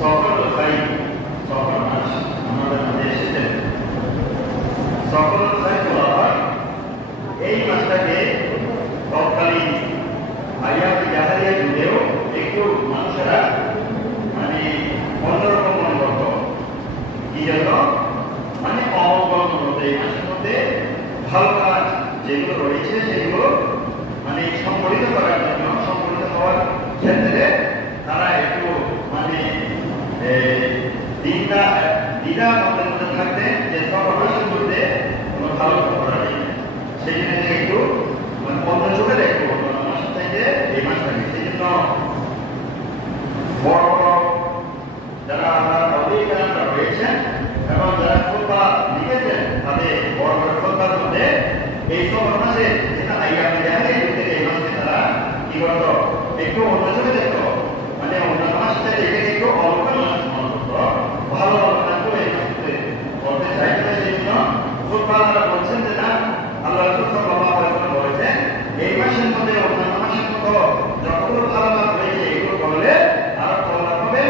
সফর ভাই সফর মাস আমাদের মধ্যে এসেছেন। সফর ভাই বলা হয় এই মাসটাকে তৎকালীন আইয়ামে জাহেলিয়া যুগেও একটু মানুষেরা মানে অন্যরকম মনে করত। কি জন্য? মানে অমঙ্গল মধ্যে এই মাসের মধ্যে ভালো কাজ যেগুলো রয়েছে সেগুলো মানে সংগঠিত করার জন্য, সংগঠিত হওয়ার ক্ষেত্রে তারা একটু মানে দ্বিধা মধ্যে থাকতেন যে সব মাসের মধ্যে কোনো ভালো করা যায় না। সেই জন্য একটু মানে অন্য চোখে দেখবো অন্য মাসের থেকে এই মাসটাকে। সেই জন্য বড় বড় যারা আমার অধিকারীরা রয়েছেন এবং যারা খুতবা লিখেছেন তাদের বড় বড় খুতবার মধ্যে এই সব মাসে যেটা আইয়ামে জাহেলিয়া যুগ থেকে এই মাসকে তারা কি করত? একটু অন্য চোখে দেখত, মানে অন্য মাস থেকে একটু অলৌকিক মাস মনে করত, ভালো ভালো কাজগুলো এই মাসে করতে চাইছে। সেই জন্য খুতবারা বলছেন যে না, আল্লাহ রাসূল সাল্লাল্লাহু আলাইহি ওয়াসাল্লাম বলেছেন এই মাসের মধ্যে অন্যান্য মাসের মতো যতগুলো ভালো কাজ রয়েছে এগুলো করলে আরো কল্যাণ হবে,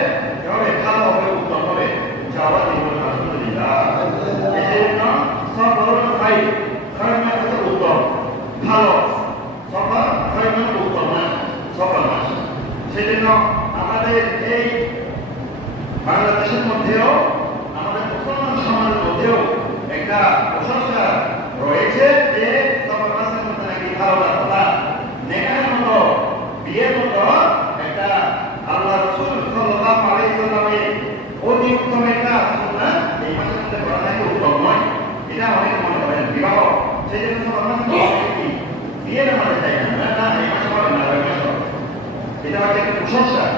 ভালো হবে, উত্তম হবে। যাওয়া জীবন আলহামদুলিল্লাহ। এই জন্য সব ধরনের ভাই খারাপ উত্তম ভালো সফর খারাপ উত্তম মাস সফর মাস। সেজন্য আমাদের এই বাংলাদেশের মধ্যেও আমাদের মুসলমান সমাজের মধ্যেও একটা প্রশংসা রয়েছে যে সফর মাসের মধ্যে নাকি ভালো কথা নেকার মতো বিয়ের মতো একটা আল্লাহ রাসূল সাল্লাল্লাহু আলাইহি ওয়াসাল্লামের অতি উত্তম একটা সুন্নাত এই মাসের মধ্যে করা নাকি উত্তম নয়। এটা অনেকে মনে করেন বিবাহ, সেই জন্য সফর মাস বিয়ের আমাদের চাই না, না এই মাসে হবে না, ওই মাসে হবে। এটা হচ্ছে একটা কুসংস্কার।